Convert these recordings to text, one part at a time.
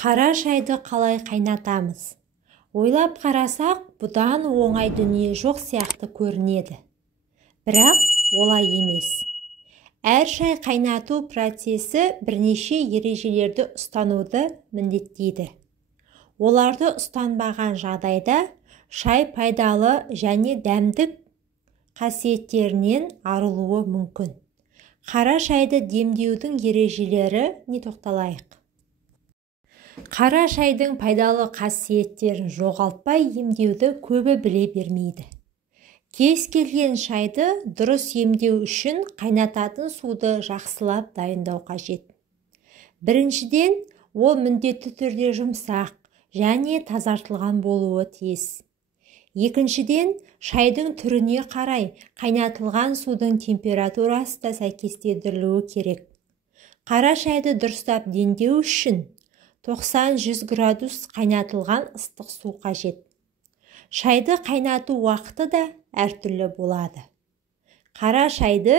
Қара шайды қалай қайнатамыз? Ойлап қарасақ, бұдан оңай дүние жоқ сияқты көрінеді. Бірақ олай емес. Әр шай қайнату процесі бірнеше ережелерді ұстануды міндеттейді. Оларды ұстанбаған жағдайда шай пайдалы және дәмдік қасиеттерінен арылуы мүмкін. Қара шайды демдеудің ережелеріне тоқталайық. Қара шайдың пайдалы қасиеттерін жоғалтпай емдеуді көбі біле бермейді. Кез келген шайды дұрыс емдеу үшін қайнататын суды жақсылап дайындау қажет. Біріншіден, ол міндетті түрде жұмсақ және тазартылған болуы тиіс. Екіншіден, шайдың түріне қарай қайнатылған судың температурасы да сәйкестендірілуі керек. Қара шайды дұрыстап демдеу үшін 90-100 градус қайнатылған ыстық су қажет. Шайды қайнату уақыты да әртүрлі болады. Қара шайды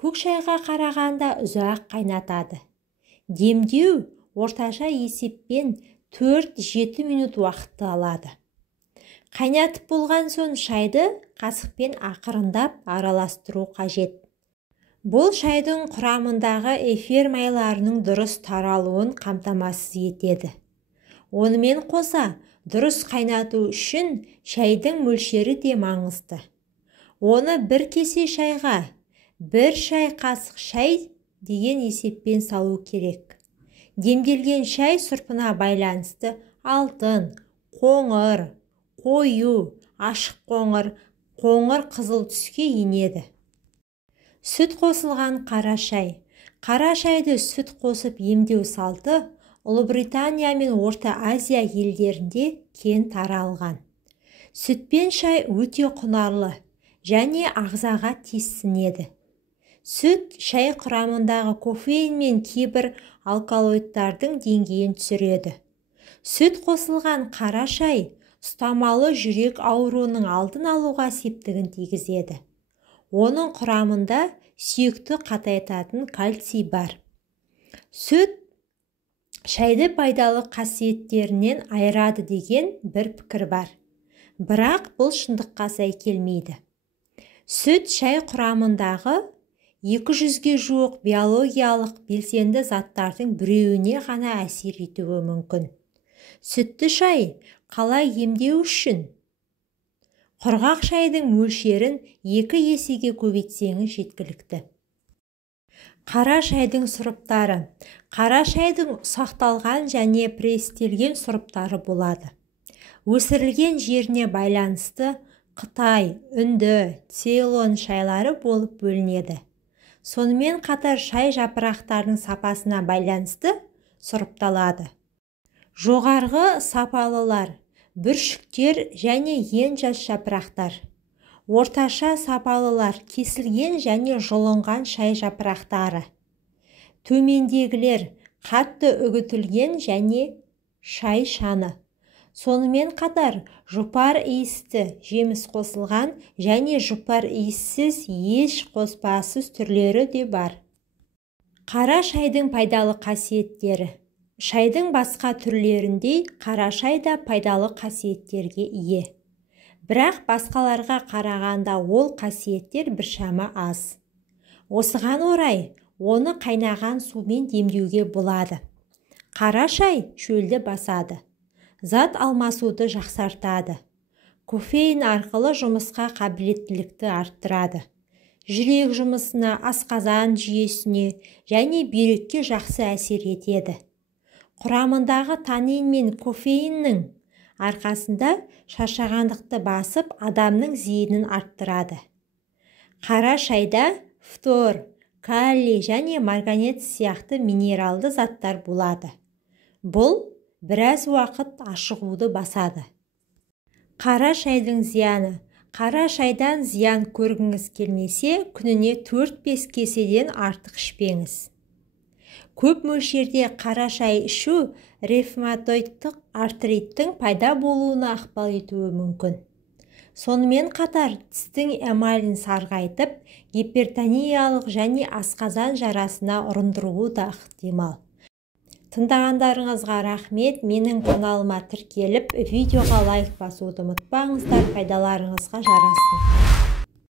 көк шайға қарағанда ұзақ қайнатады. Демдеу орташа есеппен 4-7 минут уақытты алады. Қайнатып болған соң шайды қасықпен ақырындап араластыру қажет. Бұл шайдың құрамындағы эфир майларының дұрыс таралуын қамтамасыз етеді. Онымен қоса, дұрыс қайнату үшін шайдың мөлшері де маңызды. Оны бір кесе шайға 1 шай қасық шай деген есеппен салу керек. Демделген шай сұрпына байланысты алтын, қоңыр, қою, ашық қоңыр, қоңыр қызыл түске енеді. Сүт қосылған қара шай. Қара шайды сүт қосып емдеу салты Ұлыбритания мен Орта Азия елдерінде кең таралған. Сүтпен шай өте құнарлы және ағзаға тез сіңеді. Сүт шай құрамындағы кофеин мен кейбір алкалоидтардың деңгейін түсіреді. Сүт қосылған қара шай ұстамалы жүрек ауруының алдын алуға септігін тигізеді. Оның құрамында сүйекті қатайтатын кальций бар. Сүт шайды пайдалы қасиеттерінен айырады деген бір пікір бар. Бірақ бұл шындыққа сай келмейді. Сүт шай құрамындағы 200-ге жуық биологиялық белсенді заттардың біреуіне ғана әсер етуі мүмкін. Сүтті шай қалай емдеу үшін? Құрғақ шайдың мөлшерін 2 есеге көбейтсеңіз жеткілікті. Қара шайдың сұрыптары. Қара шайдың ұсақталған және пресстелген сұрыптары болады. Өсірілген жеріне байланысты Қытай, Үнді, Цейлон шайлары болып бөлінеді. Сонымен қатар шай жапырақтарының сапасына байланысты сұрыпталады. Жоғарғы сапалылар, бүршіктер және ең жас жапырақтар. Орташа сапалылар кесілген және жұлынған шай жапырақтары. Төмендегілер қатты үгітілген және шай шаны. Сонымен қатар жұпар иісті жеміс қосылған және жұпар иіссіз еш қоспасыз түрлері де бар. Қара шайдың пайдалы қасиеттері. Шайдың басқа түрлеріндей қара шай да пайдалы қасиеттерге ие. Бірақ басқаларға қарағанда ол қасиеттер біршама аз. Осыған орай, оны қайнаған сумен демдеуге болады. Қара шай шөлді басады. Зат алмасуды жақсартады. Кофеин арқылы жұмысқа қабілеттілікті арттырады. Жүрек жұмысына, асқазан жүйесіне және бүйрекке жақсы әсер етеді. Құрамындағы танин мен кофеиннің арқасында шаршағандықты басып, адамның зейінін арттырады. Қара шайда фтор, калий және марганец сияқты минералды заттар болады. Бұл біраз уақыт ашығуды басады. Қара шайдың зияны. Қара шайдан зиян көргіңіз келмесе, күніне 4-5 кеседен артық ішпеңіз. Көп мөлшерде қара шай ішу ревматоидтық артриттің пайда болуына ықпал етуі мүмкін. Сонымен қатар тістің эмалін сарғайтып, гипертониялық және асқазан жарасына ұрындыруы да ықтимал. Тыңдағандарыңызға рахмет. Менің каналыма тіркеліп, видеоға лайк басуды ұмытпаңыздар, пайдаларыңызға жарасын.